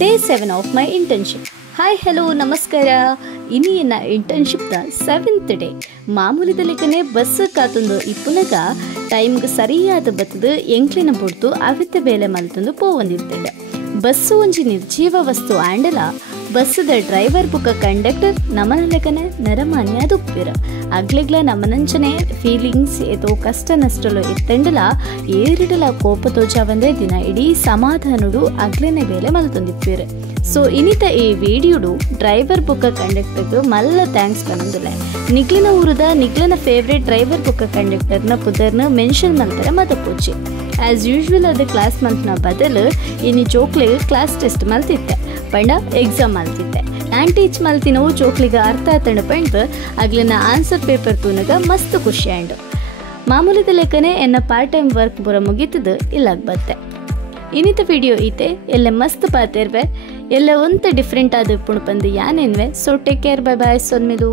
Day 7 of my internship. Hi hello ನಮಸ್ಕಾರ. ಇನ್ನ internship ದ 7th ಡೇ. ಮಾಮೂಲಿದ ಲೆಕ್ಕನೆ ಬಸ್ ಕಾತೊಂದು ಇಪ್ಪುನಗ ಟೈಮ್ಗೆ ಸರಿಯಾದ ಬತ್ತದು ಎಂಕ್ಲಿನ ಬುಡ್ತು ಅವಿತ್ತ ಬೇಲೆ ಮಲ್ತೊಂದು ಪೋವಂದಿರ್ತೇನೆ. ಬಸ್ಸು ಒಂಜಿ ನಿರ್ಜೀವ ವಸ್ತು ಆಂಡಲ ಬಸ್ಸದ ಡ್ರೈವರ್ ಬುಕ್ಕ ಕಂಡಕ್ಟರ್ ನಮನ ಲೆಕ್ಕನೆ ನರಮಾನ್ಯ ದುಪ್ಪಿರ ಅಗ್ಲೆಗ್ಲ ನಮನಂಚನೆ ಫೀಲಿಂಗ್ಸ್ ಏತೋ ಕಷ್ಟ ನಷ್ಟಲು ಇತ್ತಂಡಲ ಏರಿಡಲ ಕೋಪ ತೋಜಾವಂದ್ರೆ ದಿನ ಇಡೀ ಸಮಾಧಾನುಡು ಅಗ್ಲೆನೆ ಬೇಲೆ ಮಲ್ತೊಂದಿಪ್ಪಿರ. ಸೊ ಇನ್ನಿತ ಈ ವಿಡಿಯೋಡು ಡ್ರೈವರ್ ಬುಕ್ಕ ಕಂಡಕ್ಟರ್ಗೆ ಮಲ್ಲ ಥ್ಯಾಂಕ್ಸ್ ಬಂದಿಲ್ಲ. ನಿಗ್ಲಿನ ಊರದ ನಿಗ್ಲಿನ ಫೇವ್ರೇಟ್ ಡ್ರೈವರ್ ಬುಕ್ಕ ಕಂಡಕ್ಟರ್ನ ಪುದರ್ನ ಮೆನ್ಷನ್ ಮಲ್ತಾರೆ ಮತಪೂಚಿ. ಆ್ಯಸ್ ಯೂಶ್ವಲ್ ಅದು ಕ್ಲಾಸ್ ಮಂತ್ನ ಬದಲು ಇನ್ನು ಜೋಕ್ಲಿಗೆ ಕ್ಲಾಸ್ ಟೆಸ್ಟ್ ಮಲ್ತಿದ್ದೆ ಪಂಡ ಎಕ್ಸಾಮ್ ಮಲ್ತಿದ್ದೆ. ನಾನು ಟೀಚ್ ಮಲ್ತಿನವು ಜೋಕ್ಲಿಗೆ ಅರ್ಥ ಆತಂಡು ಪಂಡು ಆಗ್ಲಿನ ಆನ್ಸರ್ ಪೇಪರ್ ತೂನಗ ಮಸ್ತ್ ಖುಷಿ ಆಂಡು. ಮಾಮೂಲಿದ ಲೆಕ್ಕನೆ ಎನ್ನ ಪಾರ್ಟ್ ಟೈಮ್ ವರ್ಕ್ ಬುರ ಮುಗಿತದು ಇಲ್ಲಾಗ ಬತ್ತೆ. ಇನ್ನಿತ ವಿಡಿಯೋ ಐತೆ ಎಲ್ಲ ಮಸ್ತ್ ಪಾತಿರ್ವೆ ಎಲ್ಲ ಒಂತ ಡಿಫ್ರೆಂಟ್ ಆದ ಪುಣ್ ಬಂದು ಯಾನೇನ್ವೆ. So take care, bye bye. ಸೊನ್ಮೇಲು